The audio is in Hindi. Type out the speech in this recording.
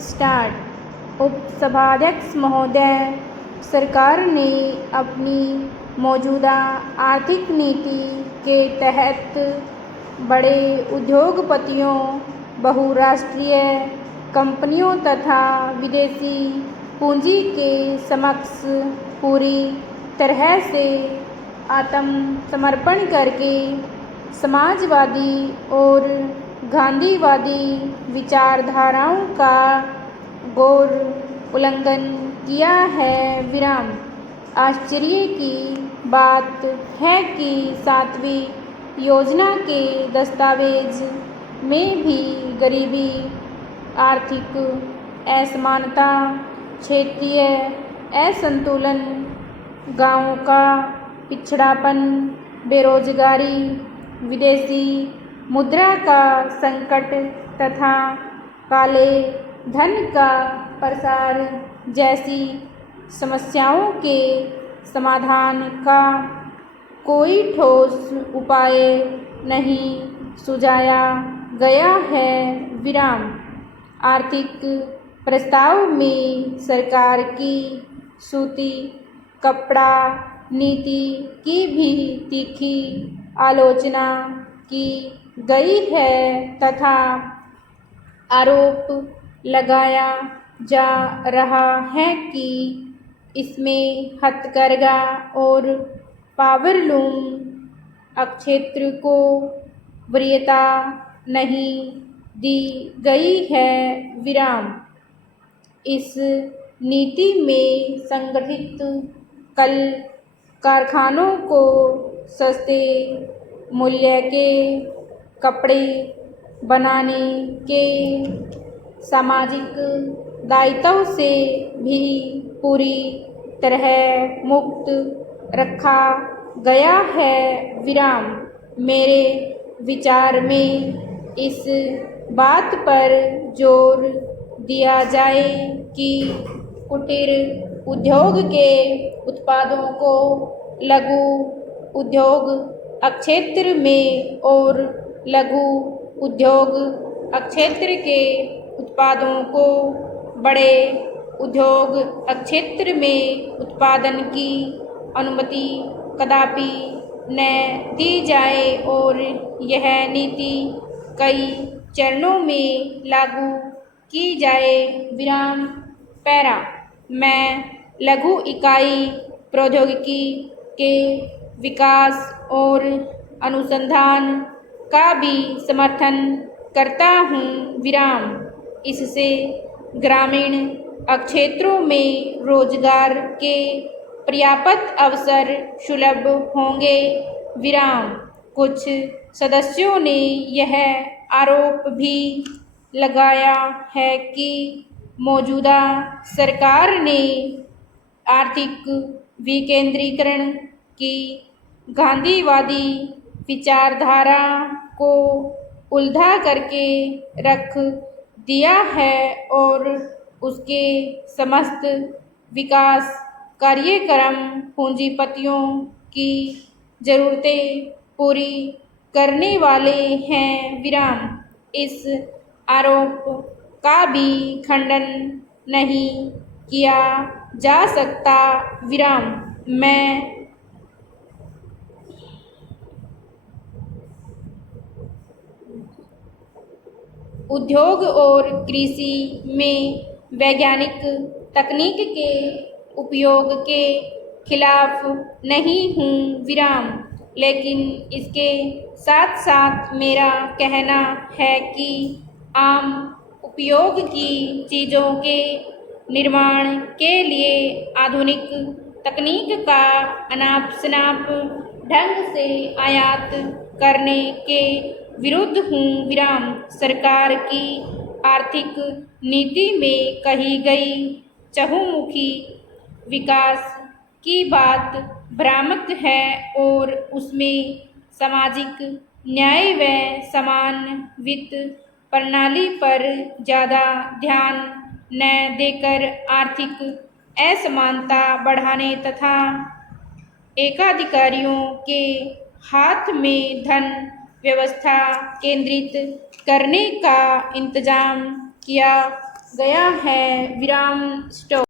स्टार्ट। उपसभाध्यक्ष महोदय, सरकार ने अपनी मौजूदा आर्थिक नीति के तहत बड़े उद्योगपतियों, बहुराष्ट्रीय कंपनियों तथा विदेशी पूंजी के समक्ष पूरी तरह से आत्मसमर्पण करके समाजवादी और गांधीवादी विचारधाराओं का घोर उल्लंघन किया है। विराम। आश्चर्य की बात है कि 7वीं योजना के दस्तावेज में भी गरीबी, आर्थिक असमानता, क्षेत्रीय असंतुलन, गांवों का पिछड़ापन, बेरोजगारी, विदेशी मुद्रा का संकट तथा काले धन का प्रसार जैसी समस्याओं के समाधान का कोई ठोस उपाय नहीं सुझाया गया है। विराम। आर्थिक प्रस्ताव में सरकार की सूती कपड़ा नीति की भी तीखी आलोचना की गई है तथा आरोप लगाया जा रहा है कि इसमें हथकरघा और पावरलूम क्षेत्र को वरीयता नहीं दी गई है। विराम। इस नीति में संगठित कल कारखानों को सस्ते मूल्य के कपड़े बनाने के सामाजिक दायित्व से भी पूरी तरह मुक्त रखा गया है। विराम। मेरे विचार में इस बात पर जोर दिया जाए कि कुटीर उद्योग के उत्पादों को लघु उद्योग क्षेत्र में और लघु उद्योग क्षेत्र के उत्पादों को बड़े उद्योग क्षेत्र में उत्पादन की अनुमति कदापि न दी जाए और यह नीति कई चरणों में लागू की जाए। विराम। पैरा। मैं लघु इकाई प्रौद्योगिकी के विकास और अनुसंधान का भी समर्थन करता हूँ। विराम। इससे ग्रामीण क्षेत्रों में रोजगार के पर्याप्त अवसर सुलभ होंगे। विराम। कुछ सदस्यों ने यह आरोप भी लगाया है कि मौजूदा सरकार ने आर्थिक विकेंद्रीकरण की गांधीवादी विचारधारा को उल्था करके रख दिया है और उसके समस्त विकास कार्यक्रम पूंजीपतियों की जरूरतें पूरी करने वाले हैं। विराम। इस आरोप का भी खंडन नहीं किया जा सकता। विराम। मैं उद्योग और कृषि में वैज्ञानिक तकनीक के उपयोग के खिलाफ नहीं हूँ। विराम। लेकिन इसके साथ साथ मेरा कहना है कि आम उपयोग की चीज़ों के निर्माण के लिए आधुनिक तकनीक का अनाप शनाप ढंग से आयात करने के विरुद्ध हूँ। विराम। सरकार की आर्थिक नीति में कही गई चहुमुखी विकास की बात भ्रामक है और उसमें सामाजिक न्याय व समान वित्त प्रणाली पर ज़्यादा ध्यान न देकर आर्थिक असमानता बढ़ाने तथा एकाधिकारियों के हाथ में धन व्यवस्था केंद्रित करने का इंतजाम किया गया है विराम स्टॉप।